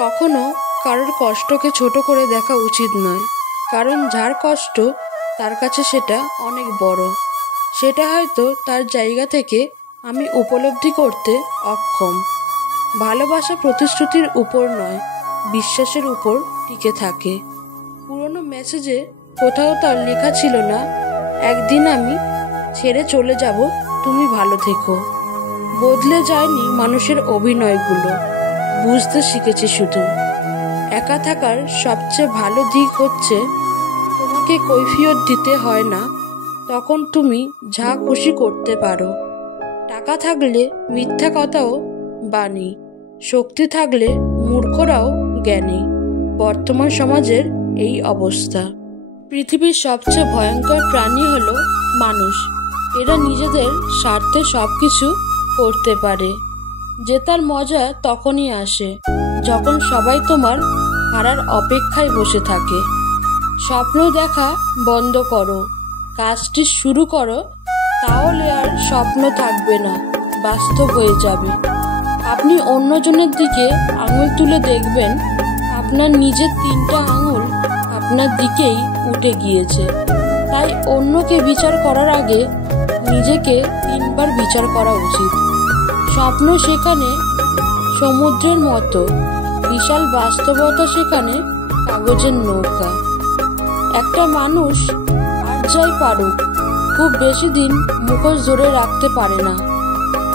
কখনো কারোর কষ্টকে ছোট করে দেখা উচিত নয়, কারণ যার কষ্ট তার কাছে সেটা অনেক বড়। সেটা হয়তো তার জায়গা থেকে আমি উপলব্ধি করতে অক্ষম। ভালোবাসা প্রতিশ্রুতির উপর নয়, বিশ্বাসের উপর টিকে থাকে। পুরনো মেসেজে কোথাও তার লেখা ছিল না, একদিন আমি ছেড়ে চলে যাব, তুমি ভালো থেকো। বদলে যায়নি মানুষের অভিনয়গুলো, বুঝতে শিখেছি শুধু। একা থাকার সবচেয়ে ভালো দিক হচ্ছে তোমাকে কৈফিয়ত দিতে হয় না, তখন তুমি যা খুশি করতে পারো। টাকা থাকলে মিথ্যা কথাও বাণী, শক্তি থাকলে মূর্খরাও জ্ঞানী। বর্তমান সমাজের এই অবস্থা। পৃথিবীর সবচেয়ে ভয়ঙ্কর প্রাণী হলো মানুষ। এরা নিজেদের স্বার্থে সব কিছু করতে পারে। জেতার মজা তখনই আসে যখন সবাই তোমার হারার অপেক্ষায় বসে থাকে। স্বপ্ন দেখা বন্ধ করো, কাজটি শুরু করো, তাহলে আর স্বপ্ন থাকবে না, বাস্তব হয়ে যাবে। আপনি অন্যজনের দিকে আঙুল তুলে দেখবেন, আপনার নিজের 3টা আঙুল আপনার দিকেই উঠে গিয়েছে। তাই অন্যকে বিচার করার আগে নিজেকে 3বার বিচার করা উচিত। স্বপ্ন সেখানে সমুদ্রের মতো, বিশাল বাস্তবতা সেখানে কাগজের নৌকা। একটা মানুষ আর যাই পারুক, খুব বেশি দিন মুখোশ ধরে রাখতে পারে না।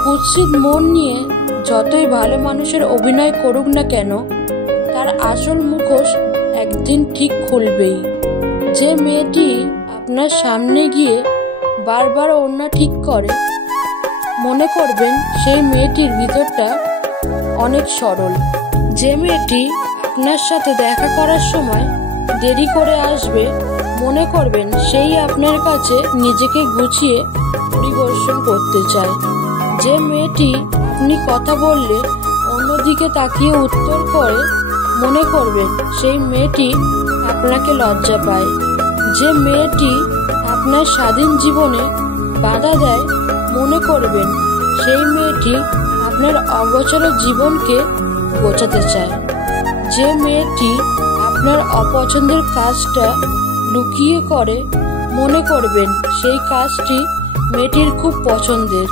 কুৎসিত মন নিয়ে যতই ভালো মানুষের অভিনয় করুক না কেন, তার আসল মুখোশ একদিন ঠিক খুলবেই। যে মেয়েটি আপনার সামনে গিয়ে বারবার ওড়না ঠিক করে, মনে করবেন সেই মেয়েটির ভিতরটা অনেক সরল। যে মেয়েটি আপনার সাথে দেখা করার সময় দেরি করে আসবে, মনে করবেন সেই আপনার কাছে নিজেকে গুছিয়ে পরিদর্শন করতে চায়। যে মেয়েটি আপনি কথা বললে অন্যদিকে তাকিয়ে উত্তর করে, মনে করবেন সেই মেয়েটি আপনাকে লজ্জা পায়। যে মেয়েটি আপনার স্বাধীন জীবনে বাধা দেয়, মনে করবেন সেই মেয়েটি আপনার অগোচর জীবনকে গোছাতে চায়। যে মেয়েটি আপনার অপছন্দের কাজটা লুকিয়ে করে, মনে করবেন সেই কাজটি মেয়েটির খুব পছন্দের,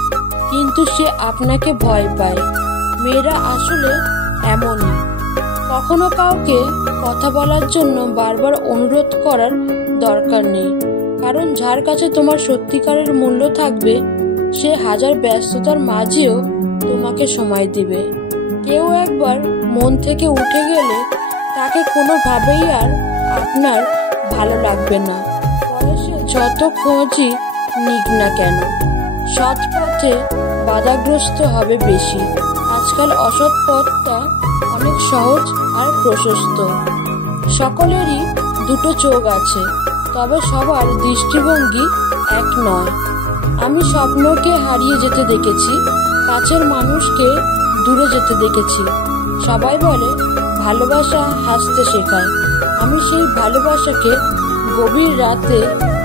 কিন্তু সে আপনাকে ভয় পায়। মেয়েরা আসলে এমনই। কখনো কাউকে কথা বলার জন্য বারবার অনুরোধ করার দরকার নেই, কারণ যার কাছে তোমার সত্যিকারের মূল্য থাকবে, সে হাজার ব্যস্ততার মাঝেও তোমাকে সময় দিবে। কেউ একবার মন থেকে উঠে গেলে তাকে কোনোভাবেই আর আপনার ভালো লাগবে না, বয়সে যত খোঁজই নিক না কেন। সৎ পথে বাধাগ্রস্ত হবে বেশি। আজকাল অসৎ পথটা অনেক সহজ আর প্রশস্ত। সকলেরই 2টো চোখ আছে, তবে সবার দৃষ্টিভঙ্গি এক নয়। আমি স্বপ্নকে হারিয়ে যেতে দেখেছি, কাছের মানুষকে দূরে যেতে দেখেছি। সবাই বলে ভালোবাসা হাসতে শেখায়। আমি সেই ভালোবাসাকে গভীর রাতে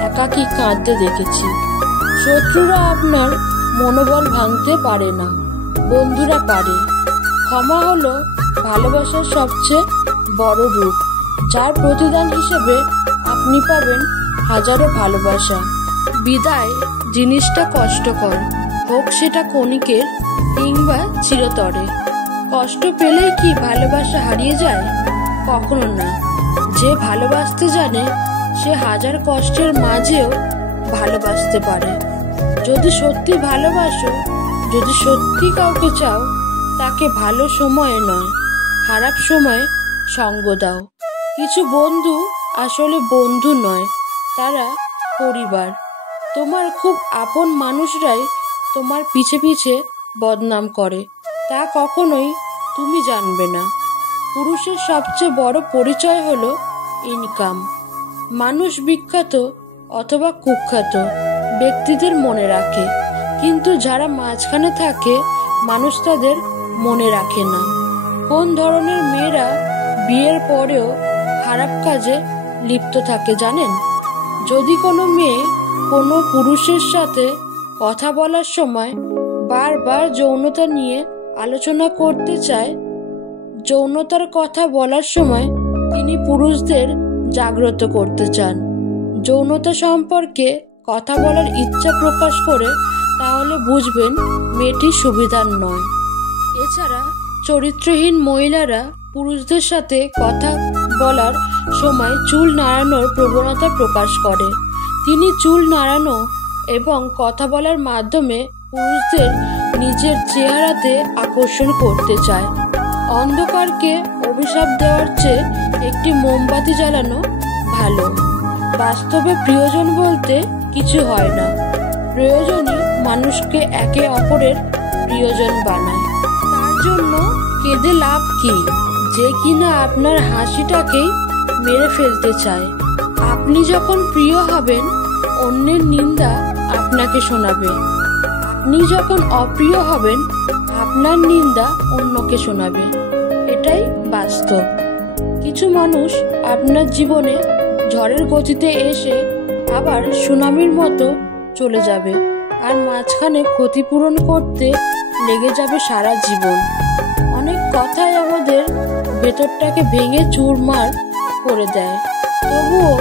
একাকী কাঁদতে দেখেছি। শত্রুরা আপনার মনোবল ভাঙতে পারে না, বন্ধুরা পারে। ক্ষমা হলো ভালোবাসার সবচেয়ে বড় রূপ, যার প্রতিদান হিসেবে আপনি পাবেন হাজারো ভালোবাসা। বিদায় জিনিসটা কষ্টকর, হোক সেটা ক্ষণিকের কিংবা চিরতরে। কষ্ট পেলেই কি ভালোবাসা হারিয়ে যায়? কখনো না। যে ভালোবাসতে জানে সে হাজার কষ্টের মাঝেও ভালোবাসতে পারে। যদি সত্যি ভালোবাসো, যদি সত্যি কাউকে চাও, তাকে ভালো সময়ে নয়, খারাপ সময়ে সঙ্গ দাও। কিছু বন্ধু আসলে বন্ধু নয়, তারা পরিবার। তোমার খুব আপন মানুষরাই তোমার পিছে পিছে বদনাম করে, তা কখনোই তুমি জানবে না। পুরুষের সবচেয়ে বড় পরিচয় হলো ইনকাম। মানুষ বিখ্যাত অথবা কুখ্যাত ব্যক্তিদের মনে রাখে, কিন্তু যারা মাঝখানে থাকে মানুষ তাদের মনে রাখে না। কোন ধরনের মেয়েরা বিয়ের পরেও খারাপ কাজে লিপ্ত থাকে জানেন? যদি কোনো মেয়ে কোনো পুরুষের সাথে কথা বলার সময় বারবার যৌনতা নিয়ে আলোচনা করতে চায়, যৌনতার কথা বলার সময় তিনি পুরুষদের জাগ্রত করতে চান। যৌনতা সম্পর্কে কথা বলার ইচ্ছা প্রকাশ করে তাহলে বুঝবেন মেয়েটি সুবিধার নয়। এছাড়া চরিত্রহীন মহিলারা পুরুষদের সাথে কথা বলার সময় চুল নাড়ানোর প্রবণতা প্রকাশ করে। তিনি চুল নাড়ানো এবং কথা বলার মাধ্যমে পুরুষদের নিজের চেহারাতে আকর্ষণ করতে চায়। অন্ধকারকে অভিশাপ দেওয়ার চেয়ে একটি মোমবাতি জ্বালানো ভালো। বাস্তবে প্রিয়জন বলতে কিছু হয় না, প্রয়োজনই মানুষকে একে অপরের প্রিয়জন বানায়। তার জন্য কেঁদে লাভ কি, যে কিনা আপনার হাসিটাকেই মেরে ফেলতে চায়। আপনি যখন প্রিয় হবেন, অন্যের নিন্দা আপনাকে শোনাবে। আপনি যখন অপ্রিয় হবেন, আপনার নিন্দা অন্যকে শোনাবে। এটাই বাস্তব। কিছু মানুষ আপনার জীবনে ঝড়ের গতিতে এসে আবার সুনামির মতো চলে যাবে, আর মাঝখানে ক্ষতিপূরণ করতে লেগে যাবে সারা জীবন। অনেক কথাই আমাদের ভেতরটাকে ভেঙে চুরমার করে দেয়, তবুও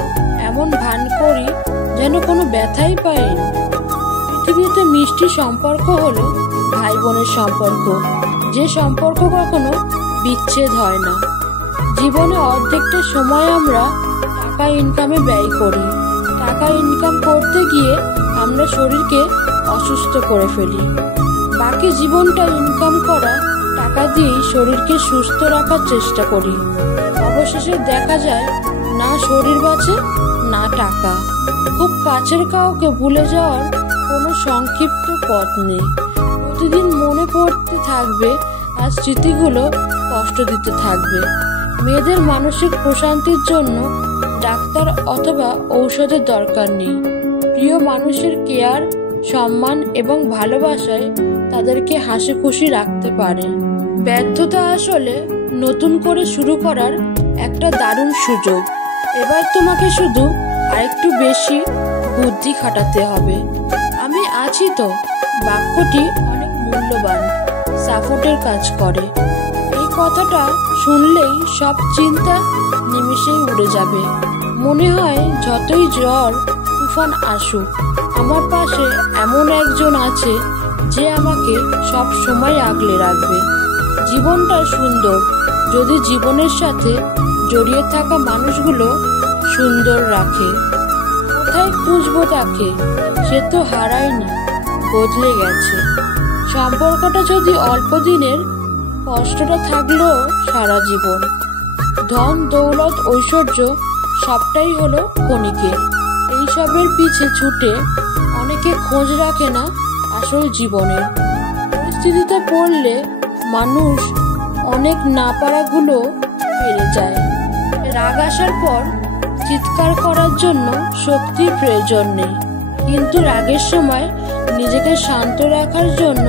এমন ভান করি যেন কোনো ব্যথাই পাইনি। পৃথিবীতে মিষ্টি সম্পর্ক হলো ভাই বোনের সম্পর্ক, যে সম্পর্ক কখনো বিচ্ছেদ হয় না। জীবনে অর্ধেকটা সময় আমরা টাকা ইনকামে ব্যয় করি। টাকা ইনকাম করতে গিয়ে আমরা শরীরকে অসুস্থ করে ফেলি। বাকি জীবনটা ইনকাম করা টাকা দিয়েই শরীরকে সুস্থ রাখার চেষ্টা করি। অবশেষে দেখা যায় না শরীর বাঁচে না টাকা। খুব কাছের কাউকে ভুলে যাওয়ার কোনো সংক্ষিপ্ত পথ নেই। প্রতিদিন মনে পড়তে থাকবে আর স্মৃতিগুলো কষ্ট দিতে থাকবে। মেয়েদের মানসিক প্রশান্তির জন্য ডাক্তার অথবা ঔষধের দরকার নেই। প্রিয় মানুষের কেয়ার, সম্মান এবং ভালোবাসায় তাদেরকে হাসি খুশি রাখতে পারে। ব্যর্থতা আসলে নতুন করে শুরু করার একটা দারুণ সুযোগ। এবার তোমাকে শুধু আরেকটু বেশি বুদ্ধি খাটাতে হবে। আমি আছি তো বাক্যটি অনেক মূল্যবান, সাপোর্টের কাজ করে। এই কথাটা শুনলেই সব চিন্তা নিমেষেই উড়ে যাবে। মনে হয় যতই ঝড় তুফান আসুক, আমার পাশে এমন একজন আছে যে আমাকে সব সময় আগলে রাখবে। জীবনটা সুন্দর যদি জীবনের সাথে জড়িয়ে থাকা মানুষগুলো সুন্দর রাখে। কোথায় খুঁজবো তাকে, সে তো হারায়নি, বদলে গেছে। সম্পর্কটা যদি অল্প দিনের, কষ্টটা থাকলো সারা জীবন। ধন দৌলত ঐশ্বর্য সবটাই হলো ক্ষণিকের। এইসবের পিছে ছুটে অনেকে খোঁজ রাখে না আসল জীবনের। পরিস্থিতিতে পড়লে মানুষ অনেক না পারাগুলো পেরে যায়। রাগ আসার পর চিৎকার করার জন্য শক্তির প্রয়োজন নেই, কিন্তু রাগের সময় নিজেকে শান্ত রাখার জন্য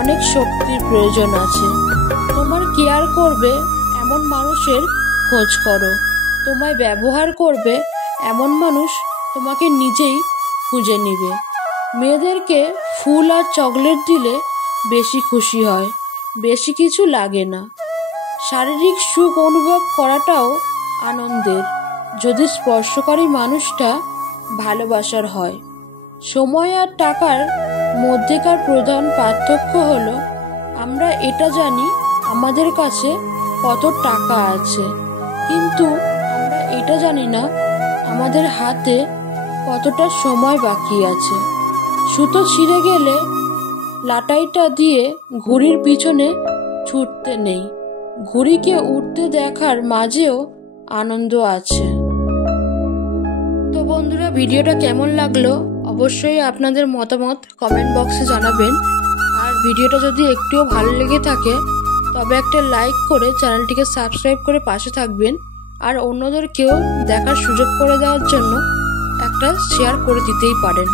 অনেক শক্তির প্রয়োজন আছে। তোমার কেয়ার করবে এমন মানুষের খোঁজ করো। তোমায় ব্যবহার করবে এমন মানুষ তোমাকে নিজেই খুঁজে নিবে। মেয়েদেরকে ফুল আর চকলেট দিলে বেশি খুশি হয়, বেশি কিছু লাগে না। শারীরিক সুখ অনুভব করাটাও আনন্দের, যদি স্পর্শকারী মানুষটা ভালোবাসার হয়। সময় আর টাকার মধ্যেকার প্রধান পার্থক্য হলো আমরা এটা জানি আমাদের কাছে কত টাকা আছে, কিন্তু আমরা এটা জানি না আমাদের হাতে কতটা সময় বাকি আছে। সুতো ছিঁড়ে গেলে লাটাইটা দিয়ে ঘুড়ির পিছনে ছুটতে নেই, ঘুড়িকে উঠতে দেখার মাঝেও আনন্দ আছে। তো বন্ধুরা, ভিডিওটা কেমন লাগলো অবশ্যই আপনাদের মতামত কমেন্ট বক্সে জানাবেন। আর ভিডিওটা যদি একটুও ভালো লেগে থাকে তবে একটা লাইক করে চ্যানেলটিকে সাবস্ক্রাইব করে পাশে থাকবেন। আর অন্যদেরকেও দেখার সুযোগ করে দেওয়ার জন্য একটা শেয়ার করে দিতেই পারেন।